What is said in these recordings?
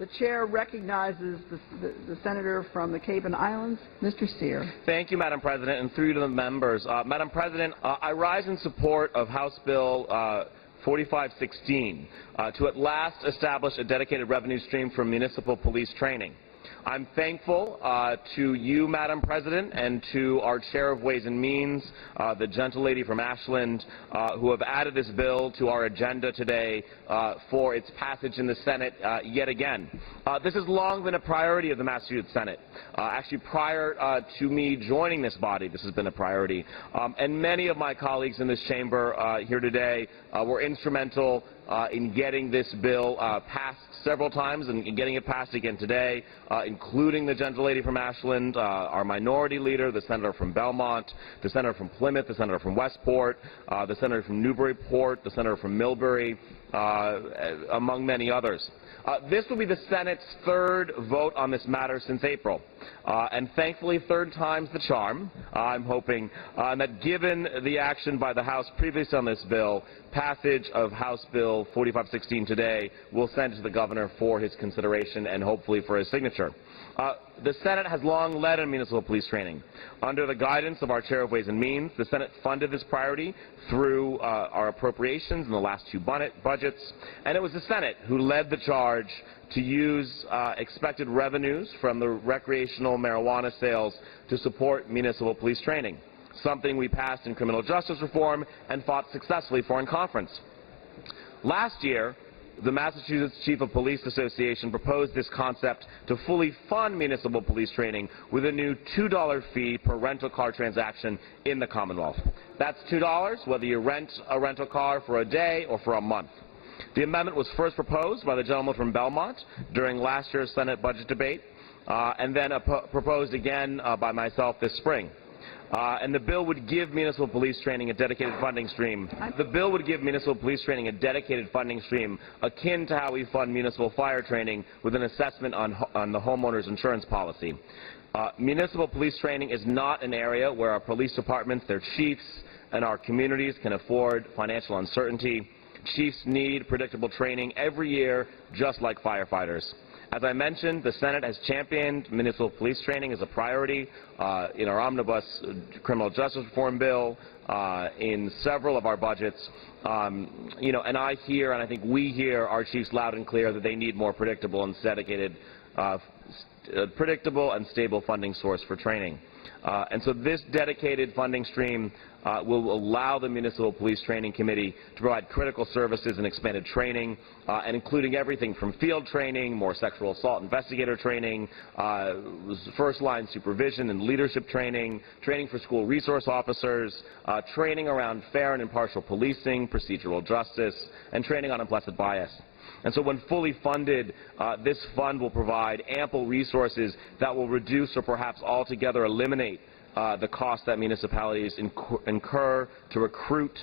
The chair recognizes the senator from the Cape and Islands, Mr. Cyr. Thank you, Madam President, and through to the members. Madam President, I rise in support of House Bill 4516 to at last establish a dedicated revenue stream for municipal police training. I'm thankful to you, Madam President, and to our Chair of Ways and Means, the gentle lady from Ashland, who have added this bill to our agenda today for its passage in the Senate yet again. This has long been a priority of the Massachusetts Senate. Actually, prior to me joining this body, this has been a priority. And many of my colleagues in this chamber here today were instrumental in getting this bill passed several times and getting it passed again today, including the gentle lady from Ashland, our minority leader, the senator from Belmont, the senator from Plymouth, the senator from Westport, the senator from Newburyport, the senator from Millbury, among many others. This will be the Senate's third vote on this matter since April, and thankfully third time's the charm. I'm hoping that given the action by the House previously on this bill, passage of House Bill 4516 today will send it to the governor for his consideration and hopefully for his signature. The Senate has long led on municipal police training. Under the guidance of our Chair of Ways and Means, the Senate funded this priority through our appropriations in the last two budgets, and it was the Senate who led the charge to use expected revenues from the recreational marijuana sales to support municipal police training, something we passed in criminal justice reform and fought successfully for in conference. Last year, the Massachusetts Chief of Police Association proposed this concept to fully fund municipal police training with a new $2 fee per rental car transaction in the Commonwealth. That's $2 whether you rent a rental car for a day or for a month. The amendment was first proposed by the gentleman from Belmont during last year's Senate budget debate, and then proposed again by myself this spring. And the bill would give municipal police training a dedicated funding stream. The bill would give municipal police training a dedicated funding stream akin to how we fund municipal fire training with an assessment on the homeowner's insurance policy. Municipal police training is not an area where our police departments, their chiefs, and our communities can afford financial uncertainty. Chiefs need predictable training every year, just like firefighters. As I mentioned, the Senate has championed municipal police training as a priority in our omnibus criminal justice reform bill, in several of our budgets. And I hear, and I think we hear our chiefs loud and clear that they need more predictable and dedicated, predictable and stable funding source for training. And so this dedicated funding stream will allow the Municipal Police Training Committee to provide critical services and expanded training, and including everything from field training, more sexual assault investigator training, first-line supervision and leadership training, training for school resource officers, training around fair and impartial policing, procedural justice, and training on implicit bias. And so when fully funded, this fund will provide ample resources that will reduce or perhaps altogether eliminate the cost that municipalities incur to recruit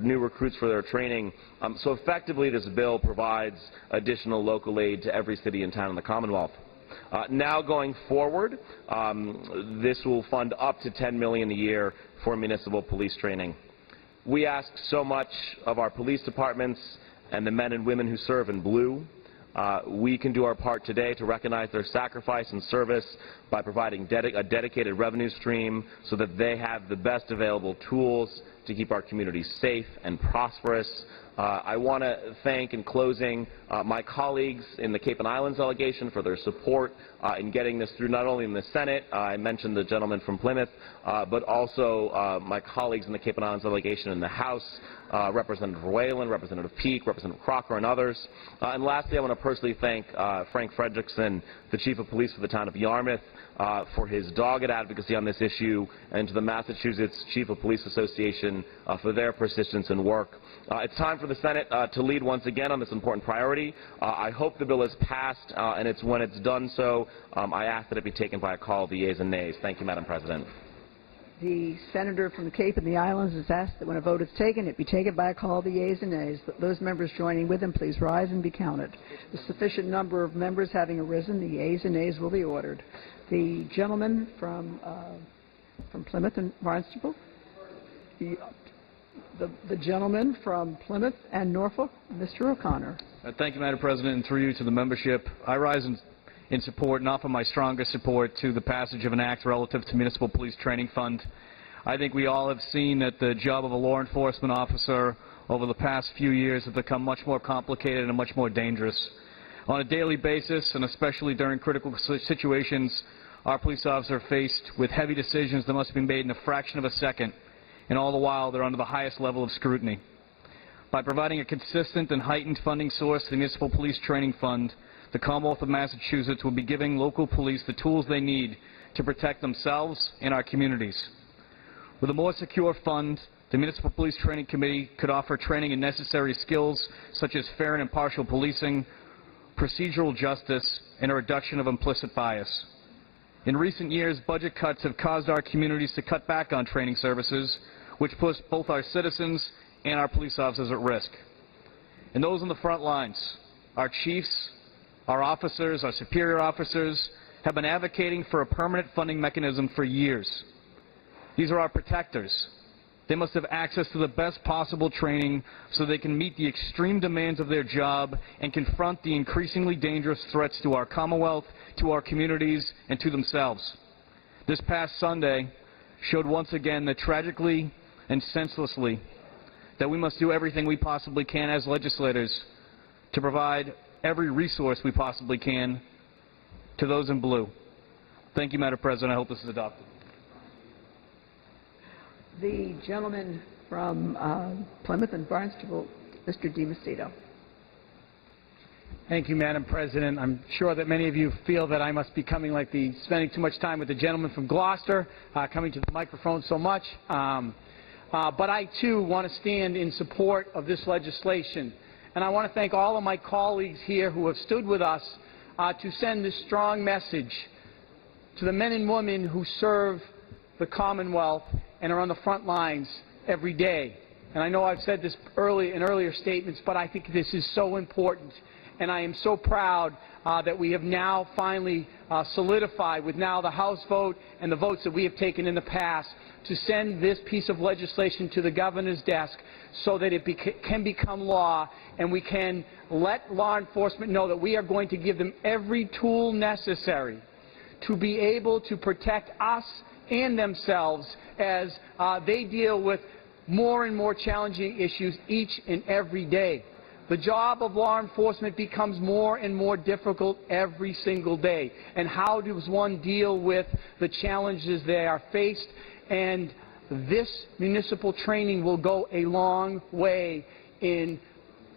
new recruits for their training. So effectively, this bill provides additional local aid to every city and town in the Commonwealth. Now going forward, this will fund up to $10 million a year for municipal police training. We ask so much of our police departments and the men and women who serve in blue. We can do our part today to recognize their sacrifice and service by providing a dedicated revenue stream so that they have the best available tools to keep our communities safe and prosperous. I want to thank, in closing, my colleagues in the Cape and Islands delegation for their support in getting this through, not only in the Senate, I mentioned the gentleman from Plymouth, but also my colleagues in the Cape and Islands delegation in the House, Representative Whalen, Representative Peake, Representative Crocker, and others. And lastly, I want to personally thank Frank Frederickson, the Chief of Police for the town of Yarmouth, for his dogged advocacy on this issue, and to the Massachusetts Chief of Police Association for their persistence and work. It's time for the Senate to lead once again on this important priority. I hope the bill is passed, and when it's done so, I ask that it be taken by a call of the yeas and nays. Thank you, Madam President. The senator from the Cape and the Islands has asked that when a vote is taken, it be taken by a call of the yeas and nays. Those members joining with him, please rise and be counted. The sufficient number of members having arisen, the yeas and nays will be ordered. The gentleman from Plymouth and Barnstable, the gentleman from Plymouth and Norfolk, Mr. O'Connor. Thank you, Madam President, and through you to the membership. I rise in support and offer my strongest support to the passage of an act relative to Municipal Police Training Fund. I think we all have seen that the job of a law enforcement officer over the past few years has become much more complicated and much more dangerous. On a daily basis, and especially during critical situations, our police officers are faced with heavy decisions that must be made in a fraction of a second, and all the while they're under the highest level of scrutiny. By providing a consistent and heightened funding source to the Municipal Police Training Fund, the Commonwealth of Massachusetts will be giving local police the tools they need to protect themselves and our communities. With a more secure fund, the Municipal Police Training Committee could offer training in necessary skills such as fair and impartial policing, procedural justice, and a reduction of implicit bias. In recent years, budget cuts have caused our communities to cut back on training services, which puts both our citizens and our police officers at risk. And those on the front lines, our chiefs, our officers, our superior officers, have been advocating for a permanent funding mechanism for years. These are our protectors. They must have access to the best possible training so they can meet the extreme demands of their job and confront the increasingly dangerous threats to our Commonwealth, to our communities, and to themselves. This past Sunday showed once again that tragically and senselessly that we must do everything we possibly can as legislators to provide every resource we possibly can to those in blue. Thank you, Madam President. I hope this is adopted. The gentleman from Plymouth and Barnstable, Mr. DiMacedo. Thank you, Madam President. I'm sure that many of you feel that I must be spending too much time with the gentleman from Gloucester, coming to the microphone so much. But I, too, want to stand in support of this legislation. And I want to thank all of my colleagues here who have stood with us to send this strong message to the men and women who serve the Commonwealth and are on the front lines every day. And I know I've said this in earlier statements, but I think this is so important. And I am so proud that we have now finally solidified, with now the House vote and the votes that we have taken in the past, to send this piece of legislation to the governor's desk so that it can become law, and we can let law enforcement know that we are going to give them every tool necessary to be able to protect us and themselves as they deal with more and more challenging issues each and every day. The job of law enforcement becomes more and more difficult every single day. And how does one deal with the challenges they are faced? And this municipal training will go a long way in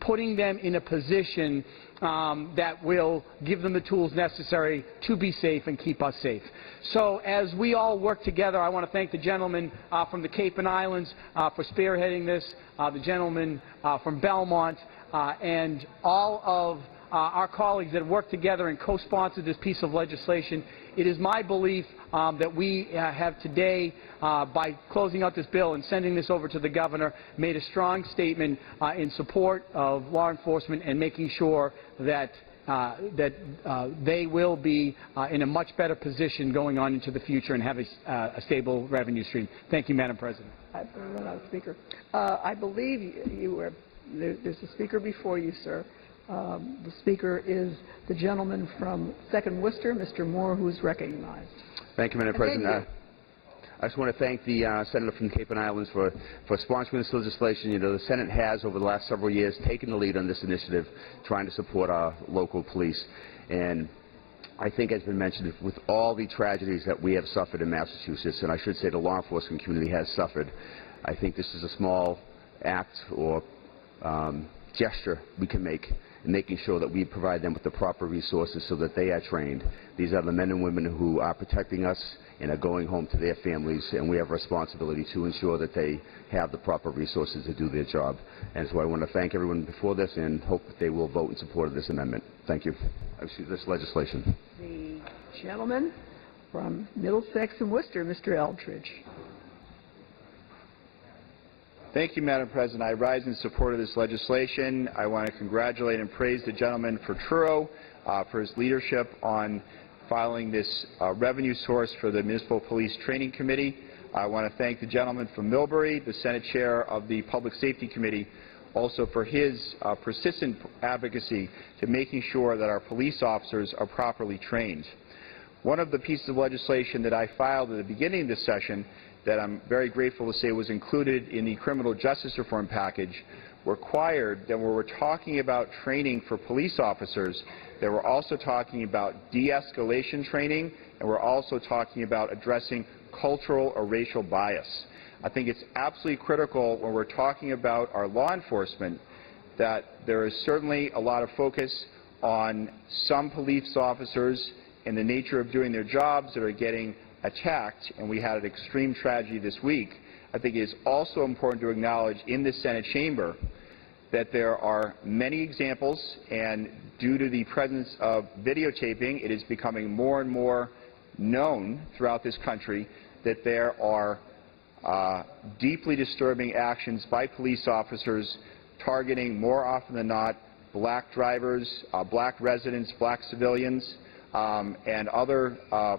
putting them in a position that will give them the tools necessary to be safe and keep us safe. So as we all work together, I want to thank the gentleman from the Cape and Islands for spearheading this, the gentleman from Belmont, and all of our colleagues that have worked together and co-sponsored this piece of legislation. It is my belief that we have today, by closing out this bill and sending this over to the governor, made a strong statement in support of law enforcement and making sure that they will be in a much better position going on into the future and have a stable revenue stream. Thank you, Madam President. Speaker. I believe there's a speaker before you, sir. The speaker is the gentleman from 2nd Worcester, Mr. Moore, who is recognized. Thank you, Madam President. I just want to thank the Senator from the Cape and Islands for sponsoring this legislation. You know, the Senate has, over the last several years, taken the lead on this initiative, trying to support our local police. And I think, as has been mentioned, with all the tragedies that we have suffered in Massachusetts, and I should say the law enforcement community has suffered, I think this is a small act or gesture we can make in making sure that we provide them with the proper resources so that they are trained. These are the men and women who are protecting us and are going home to their families, and we have a responsibility to ensure that they have the proper resources to do their job. And so I want to thank everyone before this and hope that they will vote in support of this amendment. Thank you. This legislation. The gentleman from Middlesex and Worcester, Mr. Eldridge. Thank you, Madam President. I rise in support of this legislation. I want to congratulate and praise the gentleman for Truro for his leadership on filing this revenue source for the Municipal Police Training Committee. I want to thank the gentleman from Millbury, the Senate Chair of the Public Safety Committee, also for his persistent advocacy to making sure that our police officers are properly trained. One of the pieces of legislation that I filed at the beginning of this session that I'm very grateful to say was included in the criminal justice reform package required that when we're talking about training for police officers, that we're also talking about de-escalation training, and we're also talking about addressing cultural or racial bias. I think it's absolutely critical when we're talking about our law enforcement that there is certainly a lot of focus on some police officers and the nature of doing their jobs that are getting attacked, and we had an extreme tragedy this week. I think it is also important to acknowledge in the Senate chamber that there are many examples, and due to the presence of videotaping, it is becoming more and more known throughout this country that there are deeply disturbing actions by police officers targeting, more often than not, black drivers, black residents, black civilians, and other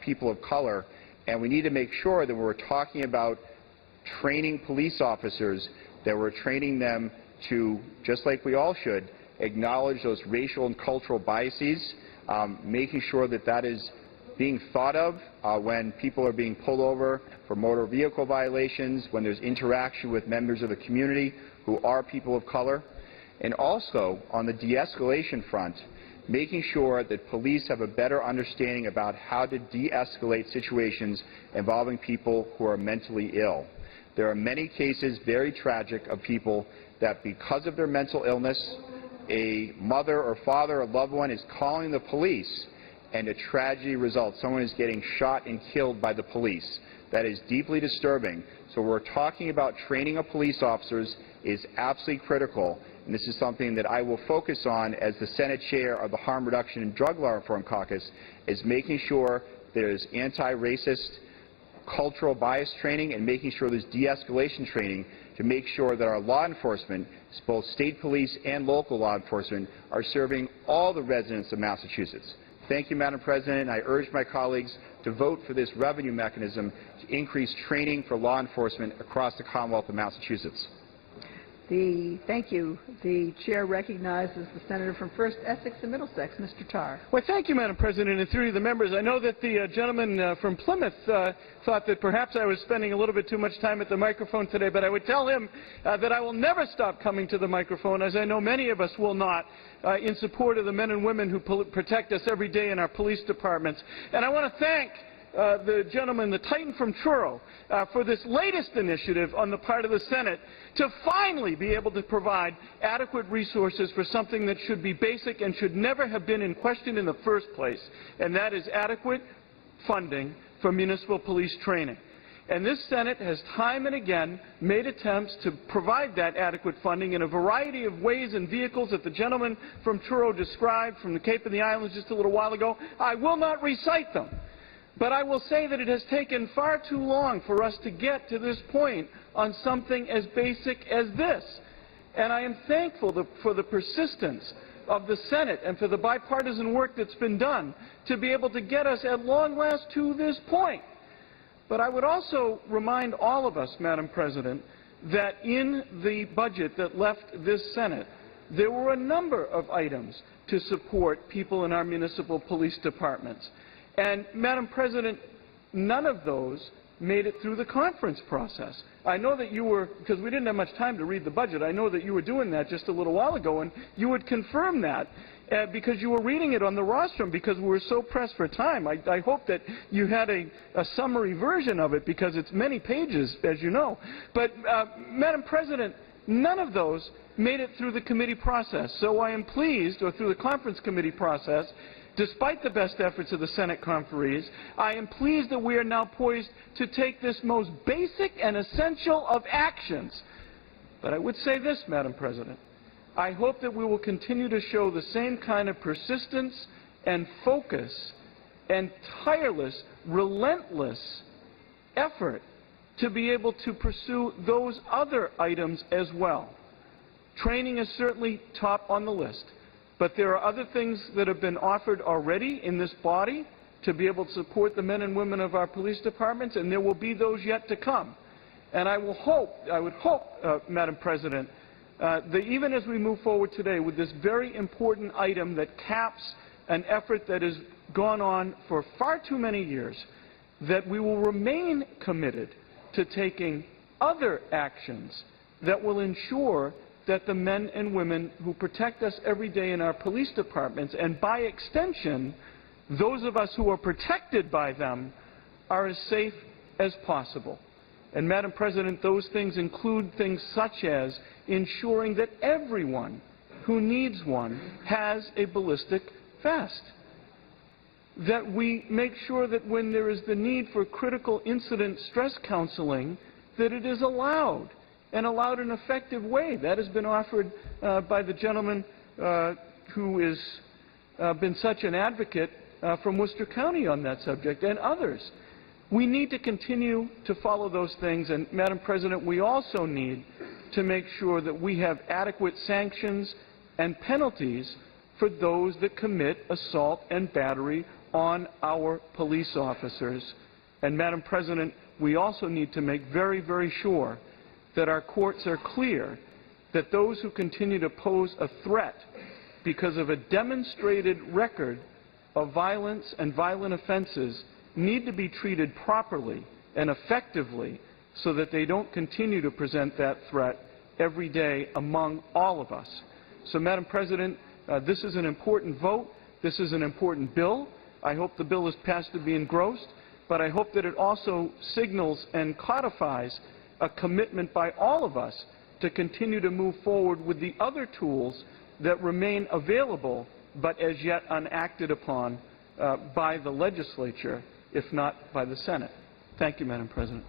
people of color. And we need to make sure that when we're talking about training police officers, that we're training them to, just like we all should, acknowledge those racial and cultural biases, making sure that that is being thought of when people are being pulled over for motor vehicle violations, when there's interaction with members of the community who are people of color, and also on the de-escalation front, making sure that police have a better understanding about how to de-escalate situations involving people who are mentally ill. There are many cases, very tragic, of people that because of their mental illness, a mother or father or loved one is calling the police and a tragedy results. Someone is getting shot and killed by the police. That is deeply disturbing. So we're talking about training of police officers is absolutely critical, and this is something that I will focus on as the Senate Chair of the Harm Reduction and Drug Law Reform Caucus, is making sure there's anti-racist cultural bias training and making sure there's de-escalation training to make sure that our law enforcement, both state police and local law enforcement, are serving all the residents of Massachusetts. Thank you, Madam President. I urge my colleagues to vote for this revenue mechanism to increase training for law enforcement across the Commonwealth of Massachusetts. Thank you. The chair recognizes the senator from 1st Essex and Middlesex, Mr. Cyr. Well, thank you, Madam President, and through the members. I know that the gentleman from Plymouth thought that perhaps I was spending a little bit too much time at the microphone today, but I would tell him that I will never stop coming to the microphone, as I know many of us will not, in support of the men and women who protect us every day in our police departments. And I want to thank the gentleman, the Titan from Truro, for this latest initiative on the part of the Senate to finally be able to provide adequate resources for something that should be basic and should never have been in question in the first place, and that is adequate funding for municipal police training. And this Senate has time and again made attempts to provide that adequate funding in a variety of ways and vehicles that the gentleman from Truro described from the Cape and the Islands just a little while ago. I will not recite them. But I will say that it has taken far too long for us to get to this point on something as basic as this. And I am thankful for the persistence of the Senate and for the bipartisan work that's been done to be able to get us at long last to this point. But I would also remind all of us, Madam President, that in the budget that left this Senate, there were a number of items to support people in our municipal police departments. And, Madam President, none of those made it through the conference process. I know that you were, because we didn't have much time to read the budget, I know that you were doing that just a little while ago, and you would confirm that because you were reading it on the rostrum because we were so pressed for time. I hope that you had a summary version of it because it's many pages, as you know. But, Madam President, none of those made it through the committee process. So I am pleased, or through the conference committee process, despite the best efforts of the Senate conferees, I am pleased that we are now poised to take this most basic and essential of actions. But I would say this, Madam President, I hope that we will continue to show the same kind of persistence and focus and tireless, relentless effort to be able to pursue those other items as well. Training is certainly top on the list. But there are other things that have been offered already in this body to be able to support the men and women of our police departments, and there will be those yet to come. And I would hope, Madam President, that even as we move forward today with this very important item that caps an effort that has gone on for far too many years, that we will remain committed to taking other actions that will ensure that the men and women who protect us every day in our police departments, and by extension, those of us who are protected by them, are as safe as possible. And, Madam President, those things include things such as ensuring that everyone who needs one has a ballistic vest. That we make sure that when there is the need for critical incident stress counseling, that it is allowed, and allowed in an effective way. That has been offered by the gentleman who has been such an advocate from Worcester County on that subject, and others. We need to continue to follow those things, and, Madam President, we also need to make sure that we have adequate sanctions and penalties for those that commit assault and battery on our police officers. And, Madam President, we also need to make very, very sure that our courts are clear that those who continue to pose a threat because of a demonstrated record of violence and violent offenses need to be treated properly and effectively so that they don't continue to present that threat every day among all of us. So, Madam President, this is an important vote. This is an important bill. I hope the bill is passed to be engrossed, but I hope that it also signals and codifies a commitment by all of us to continue to move forward with the other tools that remain available but as yet unacted upon by the legislature, if not by the Senate. Thank you, Madam President.